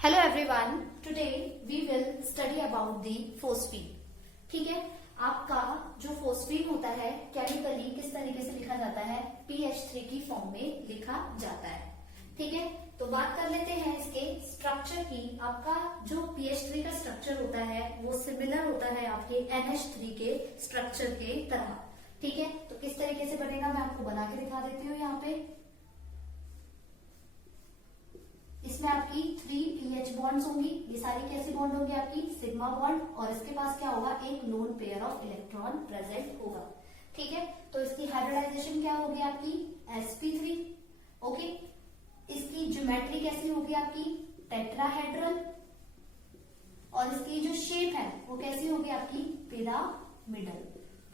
Hello everyone, today we will study about the phosphine. ठीक है, आपका जो फोस्फीन होता है केमिकली किस तरीके से लिखा जाता है, PH3 की फॉर्म में लिखा जाता है। ठीक है, तो बात कर लेते हैं इसके स्ट्रक्चर की। आपका जो PH3 का स्ट्रक्चर होता है वो सिमिलर होता है आपके NH3 के स्ट्रक्चर के तरह। ठीक है, तो किस तरीके से बनेगा मैं आपको बना के दिखा देती हूँ। यहाँ पे इसमें आपकी 3 PH बॉन्ड्स होंगी। ये सारी कैसी बॉन्ड होंगी आपकी, सिग्मा बॉन्ड, और इसके पास क्या होगा, एक loan pair of electron present होगा। ठीक है, तो इसकी हाइब्रिडाइजेशन क्या होगी आपकी, sp3। ओके, इसकी ज्योमेट्री कैसी होगी आपकी, टेट्राहेड्रल, और इसकी जो शेप है वो कैसी होगी आपकी, पिरामिडल।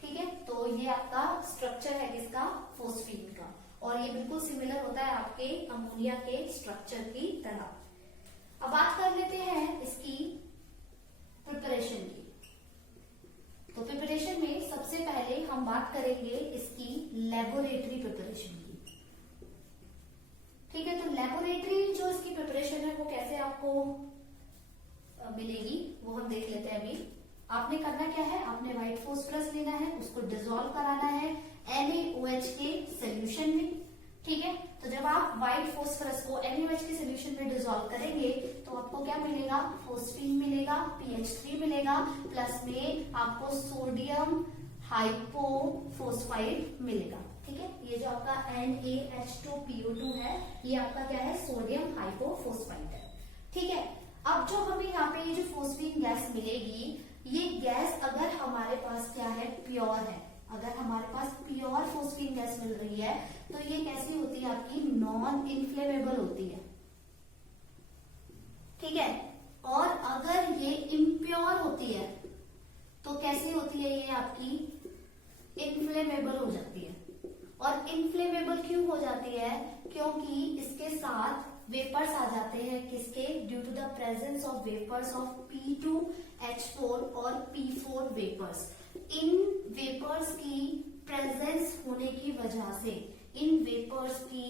ठीक है, तो ये आपका स्ट्रक्चर है किसका, फोस्फीन का, और ये बिल्कुल सिमिलर होता है आपके अमोनिया के स्ट्रक्चर की तरह। अब बात कर लेते हैं इसकी प्रिपरेशन की। तो प्रिपरेशन में सबसे पहले हम बात करेंगे इसकी लेबोरेटरी प्रिपरेशन की। ठीक है, तो लेबोरेटरी जो इसकी प्रिपरेशन है वो कैसे आपको मिलेगी वो हम देख लेते हैं। अभी आपने करना क्या है, आपने व्हाइट फॉस्फोरस लेना है, उसको डिसॉल्व कराना है NaOH के सोल्यूशन में। ठीक है, तो जब आप व्हाइट फॉस्फोरस को NaOH के सोल्यूशन में डिसॉल्व करेंगे तो आपको क्या मिलेगा, फोस्फीन मिलेगा, PH3 मिलेगा, प्लस में आपको सोडियम हाइपोफॉस्फाइड मिलेगा। ठीक है, ये जो आपका NaH2PO2 है ये आपका क्या है, सोडियम हाइपोफॉस्फाइड है। ठीक है, अब जो हमें यहाँ पे ये जो फोस्फीन गैस मिलेगी, ये गैस अगर हमारे पास क्या है, प्योर है, अगर हमारे पास प्योर फोस्फीन गैस मिल रही है तो ये कैसी होती है आपकी, नॉन इन्फ्लेमेबल होती है। ठीक है, और अगर ये इम्प्योर होती है तो कैसी होती है, ये आपकी इन्फ्लेमेबल हो जाती है। और इन्फ्लेमेबल क्यों हो जाती है, क्योंकि इसके साथ वेपर्स आ जाते हैं, किसके, due to the presence of vapours of P2H4 और P4 वेपर्स। इन वेपर्स की प्रेजेंस होने की वजह से, इन वेपर्स की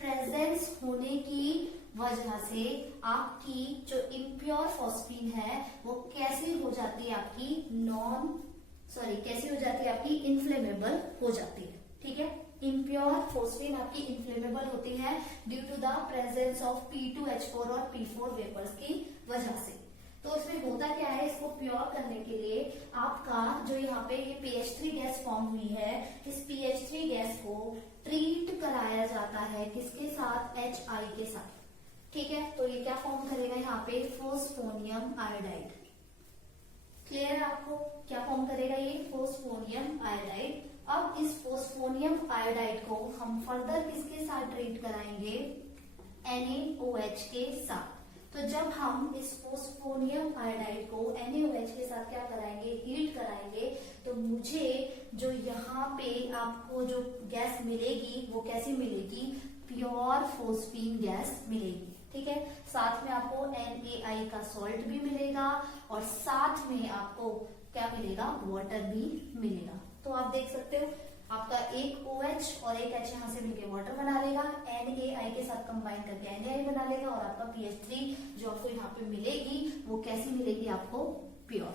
प्रेजेंस होने की वजह से आपकी जो इम्प्योर फॉस्फीन है वो कैसी हो जाती है आपकी, कैसी हो जाती है आपकी, इन्फ्लेमेबल हो जाती है। ठीक है, इम्प्योर फोस्फीन आपकी इन्फ्लेमेबल होती है due to the presence of P2H4 और P4 वेपर्स की वजह से। तो इसमें होता क्या है, इसको प्योर करने के लिए आपका जो यहाँ पे ये PH3 गैस फॉर्म हुई है, इस PH3 गैस को ट्रीट कराया जाता है किसके साथ, HI के साथ। ठीक है, तो ये क्या फॉर्म करेगा यहाँ पे, फोस्फोनियम आयोडाइड। क्लियर है आपको, क्या फॉर्म करेगा ये, फोस्फोनियम आयोडाइड। अब इस फोस्फोनियम आयोडाइड को हम फर्दर किसके साथ ट्रीट कराएंगे, NaOH के साथ। तो जब हम इस फोस्फोनियम आयोडाइड को NaOH के साथ क्या कराएंगे, हीट कराएंगे, तो मुझे जो यहाँ पे आपको जो गैस मिलेगी वो कैसी मिलेगी, प्योर फोस्फीन गैस मिलेगी। ठीक है, साथ में आपको NaI का सॉल्ट भी मिलेगा और साथ में आपको क्या मिलेगा, वाटर भी मिलेगा। तो आप देख सकते हो आपका एक OH और एक H यहाँ से मिलकर वाटर बना लेगा, NaI के साथ कंबाइन करके NaI बना लेगा, और आपका PH3 जो आपको यहाँ पे मिलेगी वो कैसी मिलेगी आपको, प्योर।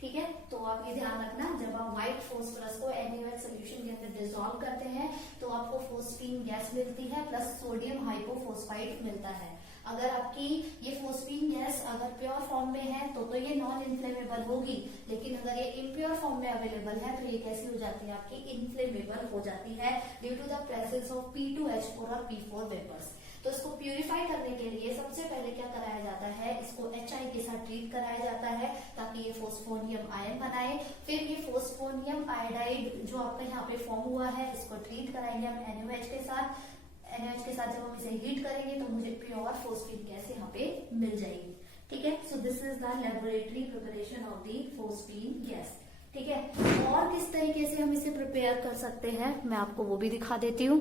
ठीक है, तो आप ये ध्यान रखना, जब आप व्हाइट फॉस्फोरस को NaOH सोल्यूशन के अंदर डिसॉल्व करते हैं तो आपको फोस्फीन गैस मिलती है प्लस सोडियम हाइपोफॉस्फाइड मिलता है। अगर आपकी ये फोस्फीन गैस अगर प्योर फॉर्म में है तो ये नॉन इन्फ्लेमेबल होगी, लेकिन अगर ये इम्प्योर फॉर्म में अवेलेबल है तो ये कैसी हो जाती है आपकी, इन्फ्लेमेबल हो जाती है due to the presence of P2H4 और P4 वेपर्स। तो इसको प्यूरिफाई करने के लिए सबसे पहले क्या कराया जाता है, इसको HI के साथ ट्रीट कराया जाता है ताकि ये फोस्फोनियम आयन बनाए। फिर ये फोस्फोनियम आयोडाइड जो आपका यहाँ पे फॉर्म हुआ है इसको ट्रीट कराएंगे हम NaOH के साथ। NaOH के साथ जब हम इसे हीट करेंगे तो मुझे प्योर फोस्फीन गैस यहाँ पे मिल जाएगी। ठीक है, so this is the laboratory preparation of the phosphine gas. ठीक है, और किस तरीके से हम इसे प्रिपेयर कर सकते हैं मैं आपको वो भी दिखा देती हूँ।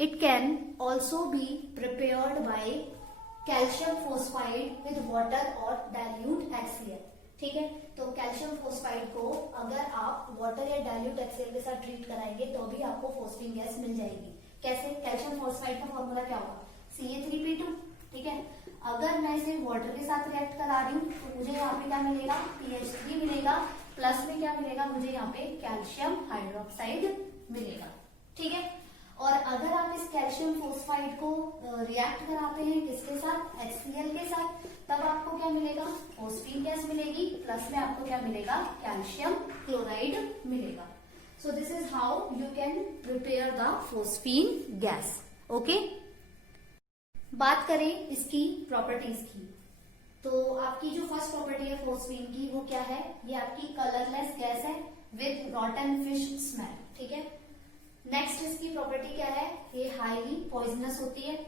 It can also be prepared by calcium phosphide with water or dilute HCl। ठीक है, तो कैल्शियम फोस्फाइड को अगर आप वाटर या डाइल्यूट HCl के साथ ट्रीट कराएंगे तो भी आपको फोस्फीन गैस मिल जाएगी। कैसे, कैल्शियम फोस्फाइड का फॉर्मूला क्या होगा, Ca3P2। ठीक है, अगर मैं इसे वाटर के साथ रिएक्ट करा रही हूँ तो मुझे यहाँ पे क्या मिलेगा, PH3 मिलेगा, प्लस में क्या मिलेगा मुझे यहाँ पे कैल्शियम हाइड्रोक्साइड मिलेगा। ठीक है, और अगर आप इस कैल्शियम फोस्फाइड को रिएक्ट कराते हैं किसके साथ, HCl के साथ, तब आपको क्या मिलेगा, फोस्फीन गैस मिलेगी, प्लस में आपको क्या मिलेगा, कैल्शियम क्लोराइड मिलेगा। So this is how you can prepare the phosphine gas. Okay, बात करें इसकी प्रॉपर्टीज की, तो आपकी जो फर्स्ट प्रॉपर्टी है फोस्फीन की वो क्या है, ये आपकी कलरलेस गैस है विद रॉटन फिश स्मेल। ठीक है, नेक्स्ट इसकी प्रॉपर्टी क्या है, ये हाईली पॉइजनस होती है,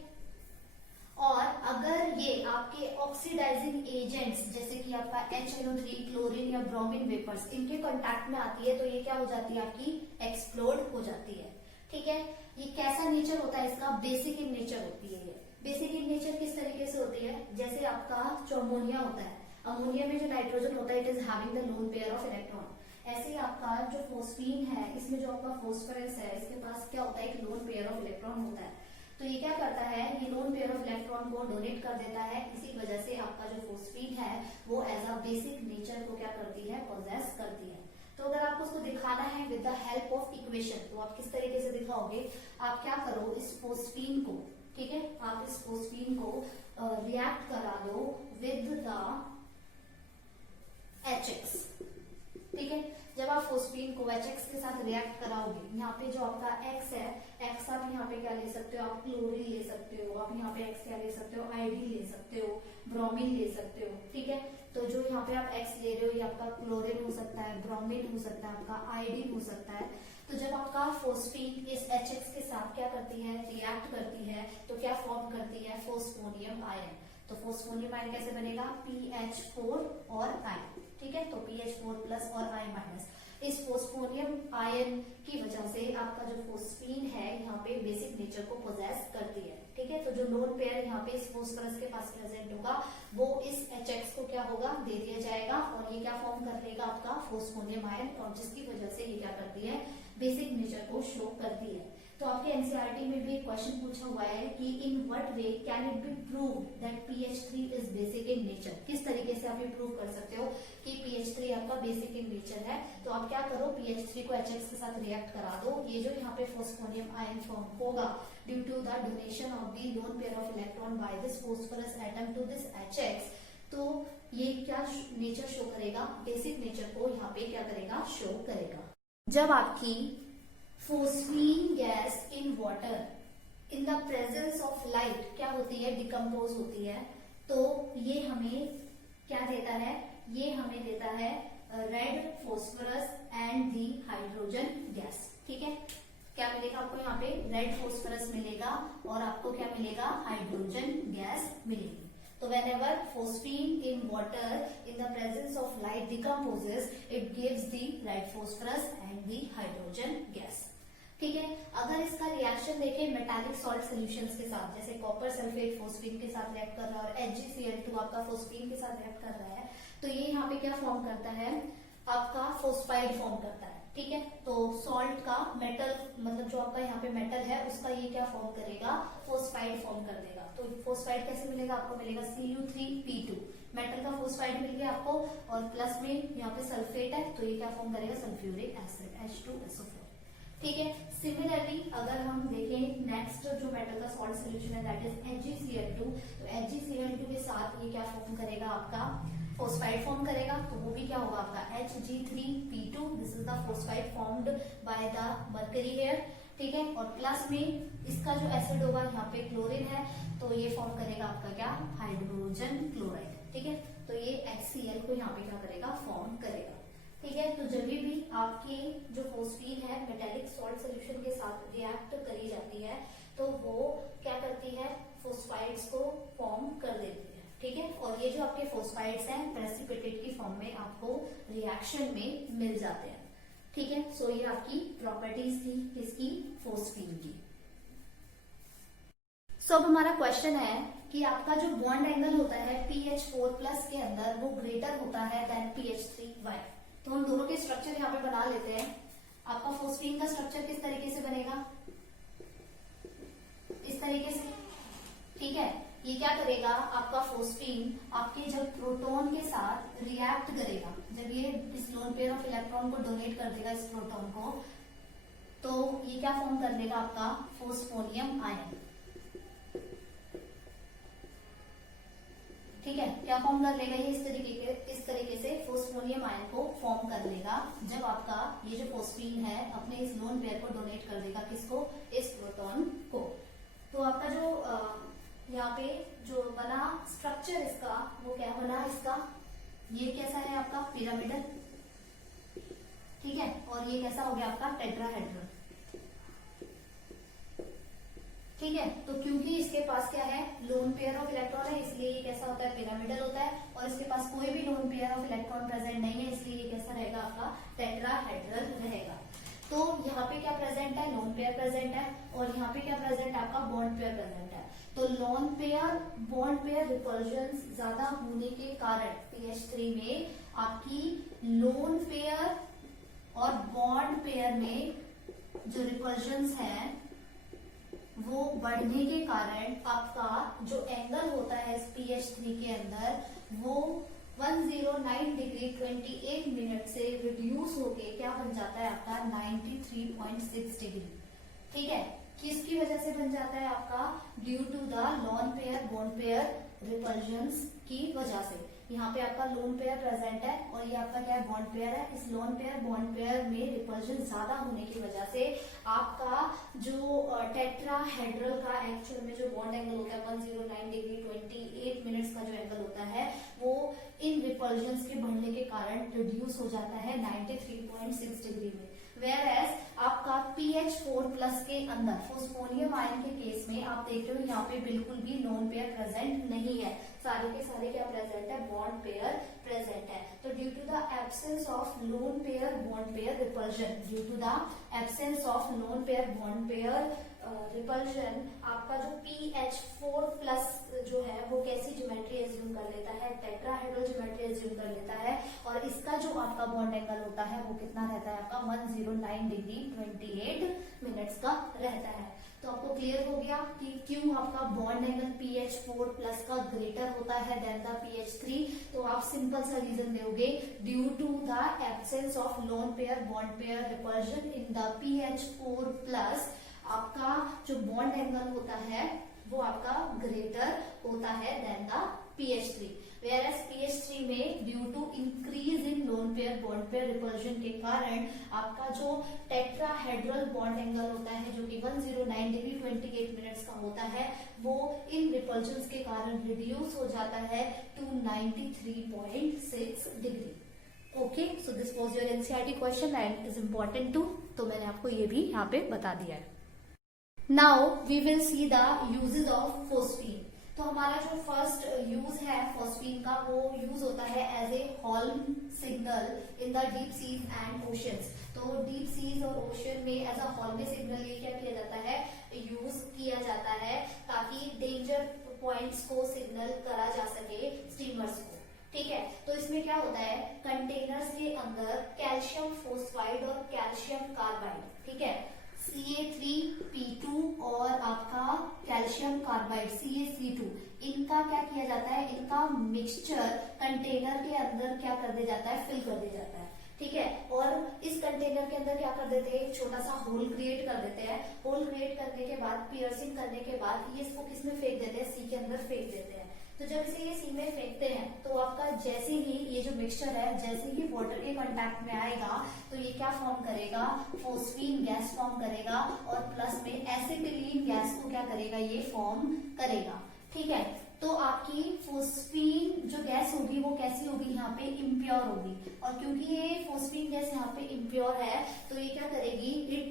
और अगर ये आपके ऑक्सीडाइजिंग एजेंट्स जैसे कि आपका HNO3, क्लोरीन या ब्रोमीन वेपर्स इनके कांटेक्ट में आती है तो ये क्या हो जाती है, आपकी एक्सप्लोड हो जाती है। ठीक है, ये कैसा नेचर होता है इसका, बेसिक इन नेचर होती है। ये बेसिक इन नेचर किस तरीके से होती है, जैसे आपका जो अमोनिया होता है, अमोनिया में जो नाइट्रोजन होता है it is having the lone pair of electron, ऐसे ही आपका जो फोस्फीन है इसमें जो आपका फोस्फोरस है इसके पास क्या होता है, एक लोन पेयर ऑफ इलेक्ट्रॉन होता है। तो ये क्या करता है, ये लोन पेयर ऑफ इलेक्ट्रॉन को डोनेट कर देता है, इसी वजह से आपका जो फोस्फीन है वो एज अ बेसिक नेचर को क्या करती है, पोजेस करती है। तो अगर आपको उसको दिखाना है with the help of equation तो आप किस तरीके से दिखाओगे, आप क्या करो, इस फोस्फीन को, ठीक है, आप इस फोस्फीन को रिएक्ट करा दो विद द HX। ठीक है, जब आप फोस्फीन को HX के साथ रिएक्ट कराओगे, यहाँ पे जो आपका X है, X आप यहाँ पे क्या ले सकते हो, आप क्लोरीन ले सकते हो, आप यहाँ पे X क्या ले सकते हो, आयोडीन ले सकते हो, ब्रोमीन ले सकते हो। ठीक है, तो जो यहाँ पे आप X ले रहे हो ये आपका क्लोरीन हो सकता है, ब्रोमीन हो सकता है, आपका आयोडीन हो सकता है। तो जब आपका फोस्फीन इस HX के साथ क्या करती है, रिएक्ट करती है, तो क्या फॉर्म करती है, फोस्फोनियम आयन। तो फोस्फोनियम आयन कैसे बनेगा, PH4 और आयन। ठीक है, तो PH4 प्लस और I माइनस, इस फोस्फोनियम आयन की वजह से आपका जो फोस्फीन है यहाँ पे बेसिक नेचर को पोजेस करती है। ठीक है, तो जो लोन पेयर यहाँ पे इस फोस्फोरस के पास प्रेजेंट होगा वो इस HX को क्या होगा, दे दिया जाएगा, और ये क्या फॉर्म कर लेगा, आपका फोस्फोनियम आयन, और जिसकी वजह से ये क्या करती है, बेसिक नेचर को शो करती है। तो आपके एनसीईआरटी में भी एक क्वेश्चन पूछा हुआ है कि in what way can it be prove that PH3 is basic in nature, किस तरीके से आप ये प्रूव कर सकते हो कि PH3 आपका बेसिक इन नेचर है। तो आप क्या करो, PH3 को HX के साथ रिएक्ट करा दो, ये जो यहाँ पे फोस्फोनियम आयन फॉर्म होगा due to the donation of the lone pair of electron by this phosphorus atom to this HX, तो ये क्या नेचर शो करेगा, बेसिक नेचर को यहाँ पे क्या करेगा, शो करेगा। जब आपकी phosphine gas in water in the presence of light क्या होती है, डिकम्पोज होती है, तो ये हमें क्या देता है, ये हमें देता है red phosphorus and the hydrogen gas. ठीक है, क्या मिलेगा आपको, यहाँ पे रेड फोस्फोरस मिलेगा और आपको क्या मिलेगा, हाइड्रोजन गैस मिलेगी। तो whenever phosphine in water in the presence of light decomposes, it gives the red phosphorus and the hydrogen gas. ठीक है, अगर इसका रिएक्शन देखें मेटालिक सॉल्ट सॉल्यूशंस के साथ, जैसे कॉपर सल्फेट फोस्फीन के साथ रिएक्ट कर रहा है और HgCl2 आपका फोस्फीन के साथ रिएक्ट कर रहा है, तो ये यहाँ पे क्या फॉर्म करता है, आपका फोस्फाइड फॉर्म करता है। ठीक है, तो सॉल्ट का मेटल, मतलब जो आपका यहाँ पे मेटल है उसका ये क्या फॉर्म करेगा, फोस्फाइड फॉर्म कर देगा। तो फोस्फाइड कैसे मिलेगा, आपको मिलेगा Cu3P2, मेटल का फोस्फाइड मिल गया आपको, और प्लस में यहाँ पे सल्फेट है तो ये क्या फॉर्म करेगा, सल्फ्यूरिक एसिड H2SO4। ठीक है, सिमिलरली अगर हम देखें नेक्स्ट जो मेटल का सॉल्ट सोल्यूशन है दैट इज HgCl2, तो HgCl2 के साथ ये क्या फॉर्म करेगा, आपका फोस्फाइड फॉर्म करेगा, तो वो भी क्या होगा आपका Hg3P2, this is the phosphide formed by the mercury here. ठीक है, और प्लस में इसका जो एसिड होगा यहाँ पे क्लोरीन है, तो ये फॉर्म करेगा आपका क्या, हाइड्रोजन क्लोराइड। ठीक है, तो ये HCl को यहाँ पे क्या करेगा, फॉर्म करेगा। ठीक है, तो जब भी आपकी जो फोस्फीन है मेटेलिक सॉल्ट सोल्यूशन के साथ रिएक्ट करी जाती है तो वो क्या करती है, फोस्फाइड्स को फॉर्म कर देती है। ठीक है, और ये जो आपके फोस्फाइड्स हैं प्रेसिपिटेट की फॉर्म में आपको रिएक्शन में मिल जाते हैं। ठीक है, सो ये आपकी प्रॉपर्टीज थी किसकी, फोस्फीन की। सो अब हमारा क्वेश्चन है कि आपका जो बॉन्ड एंगल होता है PH4 प्लस के अंदर वो ग्रेटर होता है देन PH3 वाई। तो हम दोनों के स्ट्रक्चर यहाँ पे बना लेते हैं। आपका फोस्फीन का स्ट्रक्चर किस तरीके से बनेगा, इस तरीके से। ठीक है, ये क्या करेगा, आपका फोस्फीन आपके जब प्रोटॉन के साथ रिएक्ट करेगा, जब ये इस लोन पेयर ऑफ इलेक्ट्रॉन को डोनेट कर देगा इस प्रोटॉन को, तो ये क्या फॉर्म कर देगा, आपका फोस्फोनियम आयन। ठीक है, क्या फॉर्म कर लेगा ये, इस तरीके से फोस्फोनियम आयन को फॉर्म कर लेगा जब आपका ये जो फोस्फीन है अपने इस लोन पेयर को डोनेट कर देगा, किसको, इस प्रोटॉन को। तो आपका जो यहाँ पे जो बना स्ट्रक्चर इसका, वो क्या बना इसका, ये कैसा है आपका पिरामिडल, ठीक है, और ये कैसा हो गया आपका टेट्राहेड्रल। ठीक है, तो क्योंकि इसके पास क्या है, लोन पेयर ऑफ इलेक्ट्रॉन है, इसलिए ये कैसा होता है, पिरामिडल होता है, और इसके पास कोई भी loan pair of electron present नहीं है, इसलिए ये कैसा रहेगा, आपका टेट्राहेड्रल रहेगा। तो यहाँ पे क्या प्रेजेंट है, लोन पेयर प्रेजेंट है, और यहाँ पे क्या प्रेजेंट है, आपका बॉन्ड पेयर प्रेजेंट है। तो loan pair bond pair repulsion ज्यादा होने के कारण PH3 में आपकी लोन पेयर और बॉन्ड पेयर में जो रिपल्शंस हैं वो बढ़ने के कारण आपका जो एंगल होता है इस PH3 के अंदर वो 109 डिग्री 28 मिनट से रिड्यूस होके क्या बन जाता है आपका 93.6 डिग्री। ठीक है, किसकी वजह से बन जाता है आपका, due to the lone pair bond pair repulsions की वजह से। यहाँ पे आपका लोन पेयर प्रेजेंट है और ये आपका क्या है, बॉन्ड पेयर है। इस लोन पेयर बॉन्ड पेयर में रिपल्शन ज्यादा होने की वजह से आपका जो टेट्राहेड्रल का एक्चुअल में जो बॉन्ड एंगल होता है 109 डिग्री 28 मिनट्स का जो एंगल होता है वो इन रिपल्शंस के बढ़ने के कारण रिड्यूस हो जाता है 93.6 डिग्री में। वेयर एज आपका PH4+ के अंदर फोस्फोनियम आयन के केस में आप देख रहे हो यहाँ पे बिल्कुल भी लोन पेयर प्रेजेंट नहीं है, सारे के सारे क्या प्रेजेंट है, बॉन्ड पेयर प्रेजेंट है। तो due to the absence of lone pair bond pair repulsion, due to the absence of lone pair bond pair repulsion, आपका जो PH4+ जो है वो कैसी ज्योमेट्री एज्यूम कर लेता है, टेट्राहेड्रल ज्योमेट्री एज्यूम कर लेता है, और इसका जो आपका बॉन्ड एंगल होता है वो कितना रहता है आपका 109 डिग्री 28 मिनट्स का रहता है। तो आपको क्लियर हो गया कि क्यों आपका बॉन्ड एंगल PH4+ का ग्रेटर होता है देन द PH3। तो आप सिंपल सा रीजन दोगे, due to the absence of lone pair bond pair repulsion in the PH4+, आपका जो बॉन्ड एंगल होता है वो आपका ग्रेटर होता है then the PH3। Whereas PH3 में due to increase in lone pair bond pair repulsion के कारण आपका जो टेट्राहेड्रल बॉन्ड एंगल होता है जो कि 109 डिग्री 28 मिनट्स का होता है वो इन रिपल्शंस के कारण रिड्यूस हो जाता है to 93.6 degree. Okay, so this was your NCERT question and is important too, तो मैंने आपको ये भी यहाँ पे बता दिया है। Now we will see the uses of phosphine. तो हमारा जो फर्स्ट यूज है फोस्फीन का वो यूज होता है as a Holme signal in the deep seas and oceans. तो डीप सीज और ओशन में एज अ हॉल्म सिग्नल ये क्या किया जाता है, यूज किया जाता है ताकि डेंजर पॉइंट्स को सिग्नल करा जा सके स्टीमर्स को। ठीक है, तो इसमें क्या होता है, कंटेनर्स के अंदर कैल्शियम फोस्फाइड और कैल्शियम कार्बाइड, ठीक है, Ca3P2 और आपका कैल्शियम कार्बाइड CaC2, इनका क्या किया जाता है, इनका मिक्सचर कंटेनर के अंदर क्या कर दिया जाता है, फिल कर दिया जाता है। ठीक है, और इस कंटेनर के अंदर क्या कर देते हैं, एक छोटा सा होल क्रिएट कर देते हैं। होल क्रिएट करने के बाद पियर्सिंग करने के बाद ये इसको किसमें फेंक देते हैं, सी के अंदर फेंक देते हैं। तो जब इसे ये सी में फेंकते हैं तो आपका जैसे ही ये जो मिक्सचर है जैसे ही वाटर के कांटेक्ट में आएगा तो ये क्या फॉर्म करेगा, फोस्फीन गैस फॉर्म करेगा और प्लस में एसिटिलीन गैस को क्या करेगा, ये फॉर्म करेगा। ठीक है, तो आपकी फोस्फीन जो गैस होगी वो कैसी होगी, यहाँ पे इम्प्योर होगी, और क्योंकि ये फोस्फीन गैस यहाँ पे इम्प्योर है तो ये क्या करेगी, it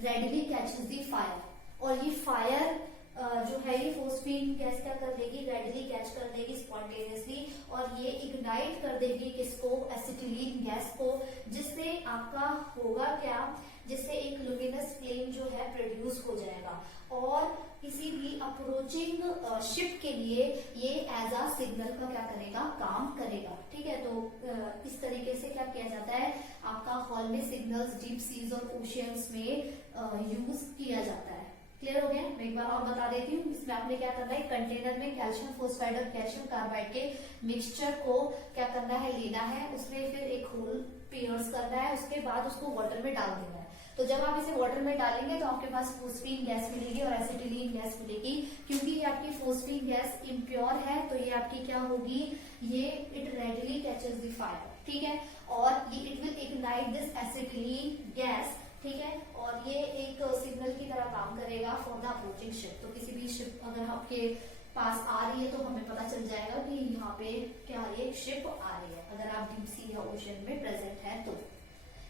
readily catches the fire, और ये फायर जो है ये फोस्फीन गैस क्या कर देगी, रेडिली कैच कर देगी स्पॉन्टेनियसली, और ये इग्नाइट कर देगी किसको, एसिटिलीन गैस को, जिससे आपका होगा क्या, जिससे एक लुमिनस फ्लेम जो है प्रोड्यूस हो जाएगा, और किसी भी अप्रोचिंग शिप के लिए ये एज अ सिग्नल का क्या करेगा, काम करेगा। ठीक है, तो इस तरीके से क्या किया जाता है, आपका हॉलवे सिग्नल्स डीप सीज और ओशियंस में यूज किया जाता है। क्लियर हो गया? मैं एक बार और बता देती हूँ। इसमें आपने क्या करना है, कंटेनर में कैल्शियम फोस्फाइड और कैल्शियम कार्बाइड के मिक्सचर को क्या करना है, लेना है, उसमें फिर एक होल पियर्स करना है, उसके बाद उसको वाटर में डाल देना है। तो जब आप इसे वाटर में डालेंगे तो आपके पास फोस्फीन गैस मिलेगी और एसिटिलीन गैस मिलेगी। क्योंकि ये आपकी फोस्फीन गैस इम्प्योर है तो ये आपकी क्या होगी, ये it readily catches the fire, ठीक है, और ये it will ignite this acetylene gas, ठीक है, और ये एक सिग्नल की तरह काम करेगा फॉर द अप्रोचिंग शिप। तो किसी भी शिप अगर आपके पास आ रही है तो हमें पता चल जाएगा कि यहाँ पे क्या आ रही है, शिप आ रही है, अगर आप डीप सी या ओशन में प्रेजेंट है तो।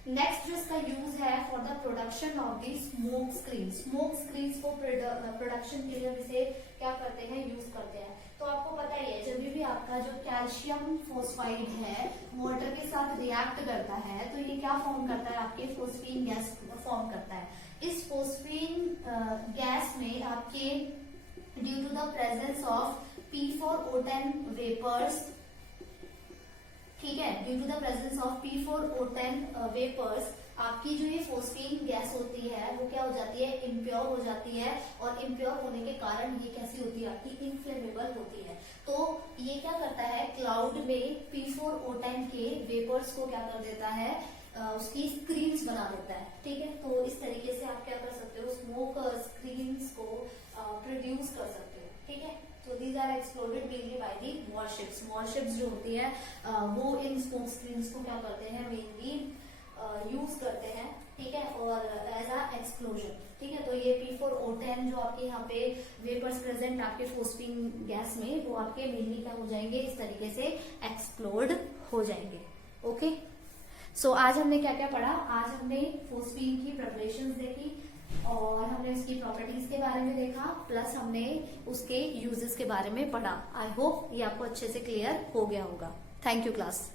नेक्स्ट जो इसका यूज है for the production of the smoke screen. Smoke screen को प्रोडक्शन के लिए हम इसे क्या करते हैं, यूज करते हैं। तो आपको पता ही है, जब भी आपका जो कैल्शियम फोस्फाइड है वाटर के साथ रिएक्ट करता है तो ये क्या फॉर्म करता है, आपके फोस्फीन गैस फॉर्म करता है। इस फोस्फीन गैस में आपके due to the presence of P4O10 vapours, ठीक है, due to the presence of P4O10 vapours, आपकी जो ये फोस्फीन गैस होती है वो क्या हो जाती है, इम्प्योर हो जाती है, और इम्प्योर होने के कारण ये कैसी होती है, आपकी इनफ्लेमेबल होती है। तो ये क्या करता है, क्लाउड में P4O10 के वेपर्स को क्या कर देता है, उसकी स्क्रीन्स बना देता है, ठीक है। तो इस तरीके से आप क्या कर सकते हो, स्मोक स्क्रीन्स को प्रोड्यूस कर सकते हो, ठीक है। तो these are exploded mainly by the warships. Warships जो होती है वो इन स्मोक स्क्रीन्स को क्या करते हैं, मेनली यूज करते हैं, ठीक है, और एज अ एक्सप्लोजन, ठीक है। तो ये P4O10 जो आपके यहाँ पे वेपर्स प्रेजेंट आपके फोस्फीन गैस में, वो आपके मेनली क्या हो जाएंगे, इस तरीके से एक्सप्लोड हो जाएंगे। ओके, सो आज हमने क्या क्या पढ़ा, आज हमने फोस्फीन की प्रिपरेशंस देखी और हमने उसकी प्रॉपर्टीज के बारे में देखा, प्लस हमने उसके यूजेस के बारे में पढ़ा। आई होप ये आपको अच्छे से क्लियर हो गया होगा। Thank you class.